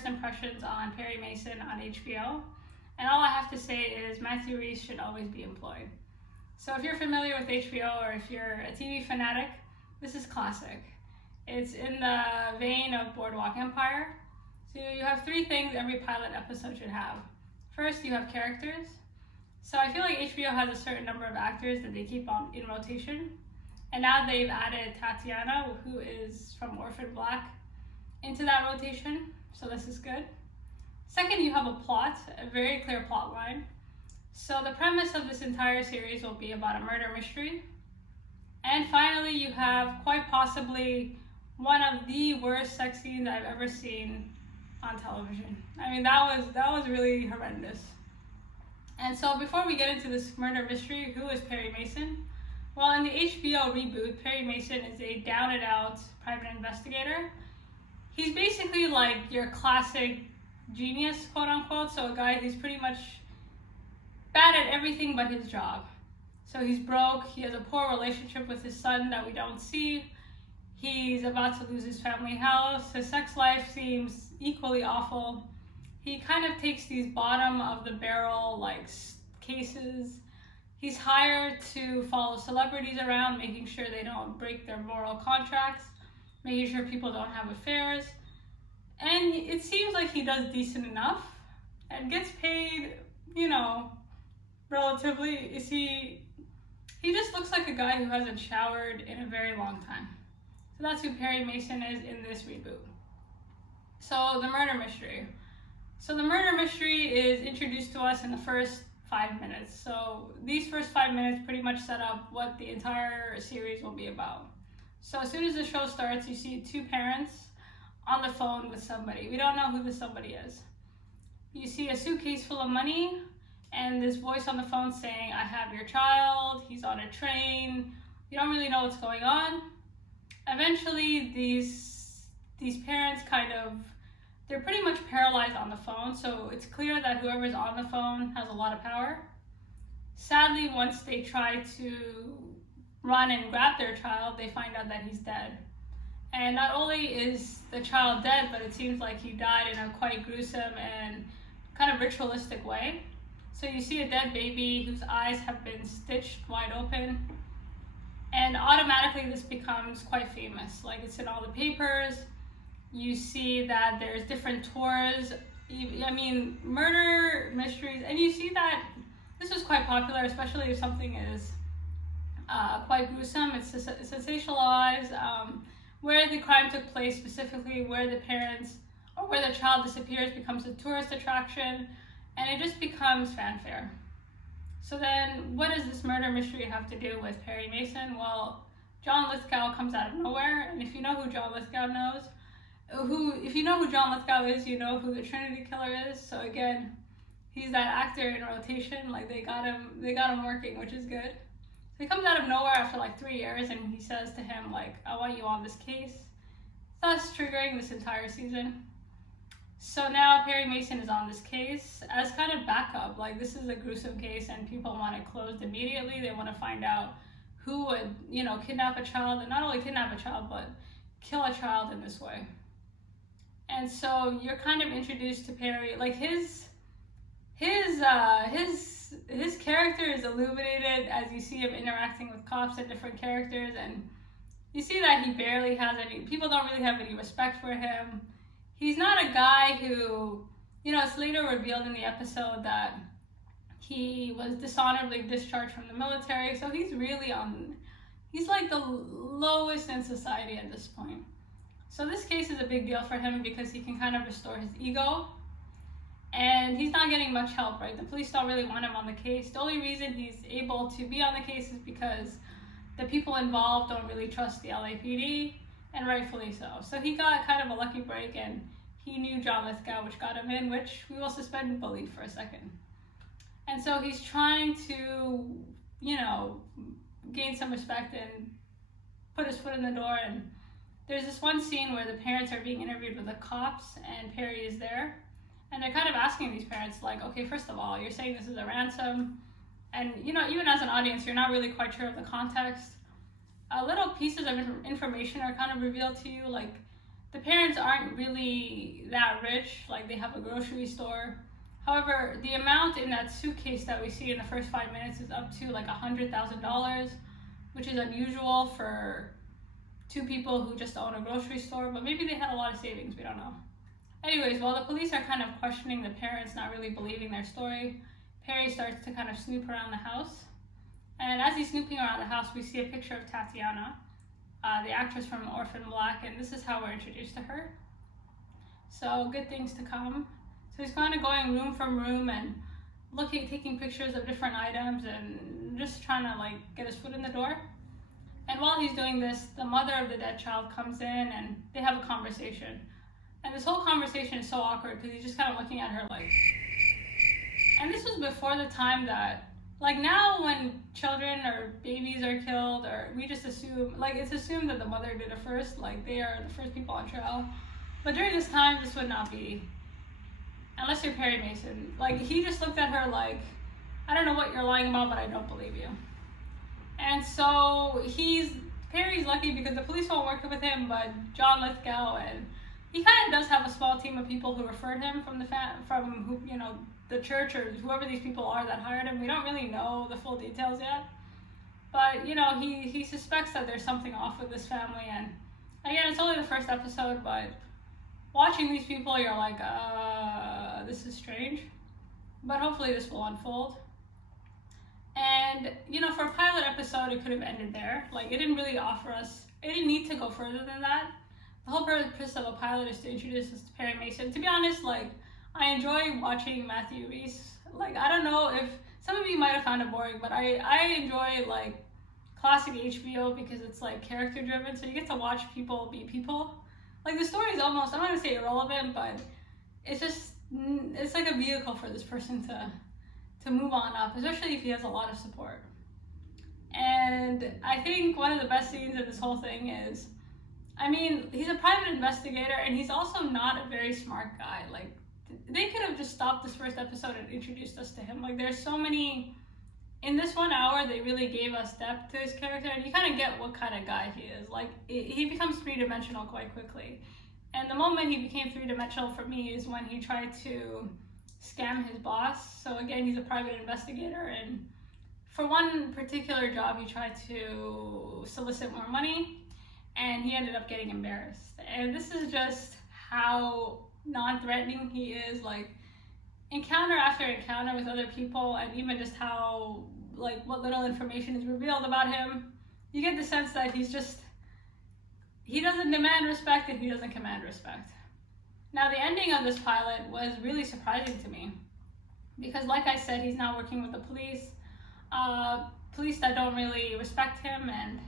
first impressions on Perry Mason on HBO. And all I have to say is Matthew Rhys should always be employed. So if you're familiar with HBO or if you're a TV fanatic, this is classic. It's in the vein of Boardwalk Empire. So you have three things every pilot episode should have. First, you have characters. So I feel like HBO has a certain number of actors that they keep on in rotation. And now they've added Tatiana, who is from Orphan Black, into that rotation. So this is good. Second, you have a plot, a very clear plot line. So the premise of this entire series will be about a murder mystery. And finally, you have quite possibly one of the worst sex scenes I've ever seen on television. I mean, that was really horrendous. And so before we get into this murder mystery, who is Perry Mason? Well, in the HBO reboot, Perry Mason is a down and out private investigator. He's basically like your classic genius, quote unquote. So a guy who's pretty much bad at everything but his job. So he's broke, he has a poor relationship with his son that we don't see. He's about to lose his family house. His sex life seems equally awful. He kind of takes these bottom of the barrel like cases. He's hired to follow celebrities around, making sure they don't break their moral contracts, making sure people don't have affairs. And it seems like he does decent enough and gets paid, relatively. He just looks like a guy who hasn't showered in a very long time. So that's who Perry Mason is in this reboot. So the murder mystery. So the murder mystery is introduced to us in the first 5 minutes. So these first 5 minutes pretty much set up what the entire series will be about. So as soon as the show starts, you see two parents on the phone with somebody. We don't know who the somebody is. You see a suitcase full of money and this voice on the phone saying, "I have your child, he's on a train." You don't really know what's going on. Eventually, these parents they're pretty much paralyzed on the phone, so it's clear that whoever's on the phone has a lot of power. Sadly, once they try to run and grab their child, they find out that he's dead. And not only is the child dead, but it seems like he died in a quite gruesome and kind of ritualistic way. So you see a dead baby whose eyes have been stitched wide open. And automatically this becomes quite famous. Like, it's in all the papers. You see that there's different tours. Murder mysteries. And you see that this was quite popular, especially if something is quite gruesome. It's sensationalized. Where the crime took place, specifically where the parents or where the child disappears, becomes a tourist attraction. And it just becomes fanfare. So then, what does this murder mystery have to do with Perry Mason? Well, John Lithgow comes out of nowhere, and if you know who John Lithgow is, you know who the Trinity Killer is. So again, he's that actor in rotation. Like, they got him working, which is good. So he comes out of nowhere after like 3 years, and he says to him, like, "I want you on this case," thus triggering this entire season. So now Perry Mason is on this case as kind of backup. Like, this is a gruesome case and people want it closed immediately. They want to find out who would, kidnap a child, and not only kidnap a child, but kill a child in this way. And so you're kind of introduced to Perry. Like, his character is illuminated as you see him interacting with cops and different characters, and you see that he barely has people don't really have any respect for him. He's not a guy who, it's later revealed in the episode that he was dishonorably discharged from the military. So he's like the lowest in society at this point. So this case is a big deal for him because he can kind of restore his ego. And he's not getting much help, right? The police don't really want him on the case. The only reason he's able to be on the case is because the people involved don't really trust the LAPD. And rightfully so. So he got kind of a lucky break, and he knew John Lithgow, which got him in, which we will suspend belief for a second. And so he's trying to, gain some respect and put his foot in the door. And there's this one scene where the parents are being interviewed with the cops, and Perry is there. And they're kind of asking these parents, like, okay, first of all, you're saying this is a ransom. And, even as an audience, you're not really quite sure of the context. Little pieces of information are kind of revealed to you, like The parents aren't really that rich, like they have a grocery store. However, the amount in that suitcase that we see in the first 5 minutes is up to like $100,000, which is unusual for two people who just own a grocery store, but maybe they had a lot of savings, we don't know. Anyways, while the police are kind of questioning the parents, not really believing their story, Perry starts to kind of snoop around the house. And as he's snooping around the house, we see a picture of Tatiana, the actress from Orphan Black, and this is how we're introduced to her. So good things to come. So he's kind of going room from room and taking pictures of different items and just trying to like get his foot in the door. And while he's doing this, the mother of the dead child comes in and they have a conversation. And this whole conversation is so awkward because he's just kind of looking at her like... And this was before the time that, like now when children or babies are killed, or we just assume, like it's assumed that the mother did it first, like they are the first people on trial. But during this time, this would not be, unless you're Perry Mason. Like he just looked at her like, I don't know what you're lying about, but I don't believe you. And so Perry's lucky because the police won't work with him, but John Lithgow, and he kind of does have a small team of people who referred him from the church or whoever these people are that hired him. We don't really know the full details yet, but he suspects that there's something off with this family. And again, it's only the first episode, but watching these people, you're like, this is strange, but hopefully this will unfold. And for a pilot episode, it could have ended there. Like it didn't really offer us, it didn't need to go further than that. The whole purpose of a pilot is to introduce us to Perry Mason. To be honest, like I enjoy watching Matthew Rhys. Like I don't know if some of you might have found it boring, but I enjoy like classic HBO because it's like character driven, so you get to watch people be people. Like the story is almost, I'm not gonna say irrelevant, but it's like a vehicle for this person to move on up, especially if he has a lot of support. And I think one of the best scenes in this whole thing is, he's a private investigator and he's also not a very smart guy. Like they could have just stopped this first episode and introduced us to him. Like there's so many, in this 1 hour, they really gave us depth to his character and you kind of get what kind of guy he is. Like he becomes three-dimensional quite quickly. And the moment he became three-dimensional for me is when he tried to scam his boss. So again, he's a private investigator, and for one particular job, he tried to solicit more money and he ended up getting embarrassed. And this is just how non-threatening he is, like encounter after encounter with other people, and even just how, like, what little information is revealed about him, you get the sense that he doesn't demand respect and he doesn't command respect. Now, the ending of this pilot was really surprising to me because, like I said, he's now working with the police that don't really respect him, and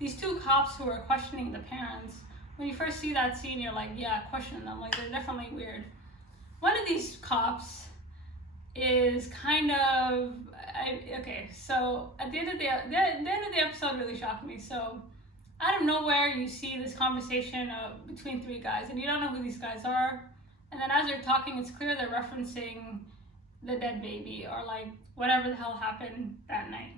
these two cops who are questioning the parents. When you first see that scene, you're like, yeah, question them. Like, they're definitely weird. One of these cops is kind of... okay, so at the end of the episode really shocked me. So out of nowhere, you see this conversation between three guys, and you don't know who these guys are. And then as they're talking, it's clear they're referencing the dead baby or like whatever the hell happened that night.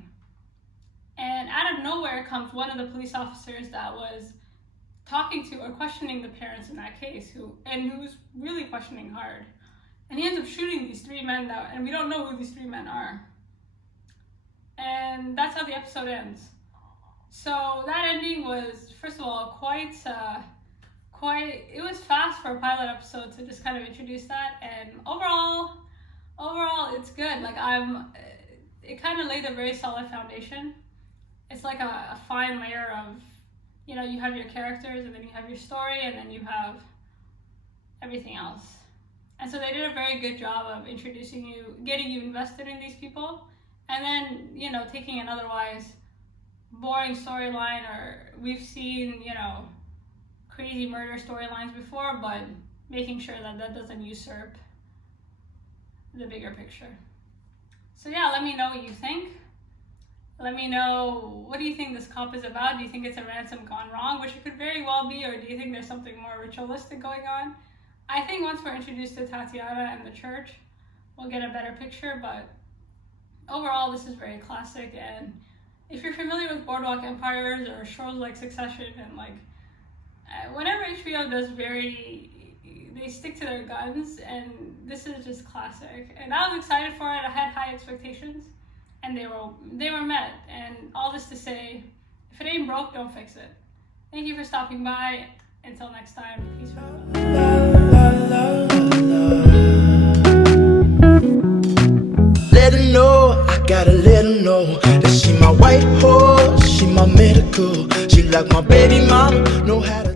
And out of nowhere comes one of the police officers that was talking to or questioning the parents in that case, who's really questioning hard. And he ends up shooting these three men and we don't know who these three men are. And that's how the episode ends. So that ending was, first of all, it was fast for a pilot episode to just kind of introduce that. And overall, it's good. Like it kind of laid a very solid foundation. It's like a fine layer of, you have your characters, and then you have your story, and then you have everything else. And so they did a very good job of introducing you, getting you invested in these people, and then, taking an otherwise boring storyline, or we've seen, crazy murder storylines before, but making sure that doesn't usurp the bigger picture. So yeah, let me know what you think. Let me know, what do you think this cop is about? Do you think it's a ransom gone wrong, which it could very well be, or do you think there's something more ritualistic going on? I think once we're introduced to Tatiana and the church, we'll get a better picture, but overall, this is very classic. And if you're familiar with Boardwalk Empires or shows like Succession and Whenever HBO does they stick to their guns, and this is just classic. And I was excited for it. I had high expectations, and they were met. And all this to say, if it ain't broke, don't fix it. Thank you for stopping by. Until next time, peace and let her know, I gotta let her know that she my white horse, she my medical. She like my baby mama, know how to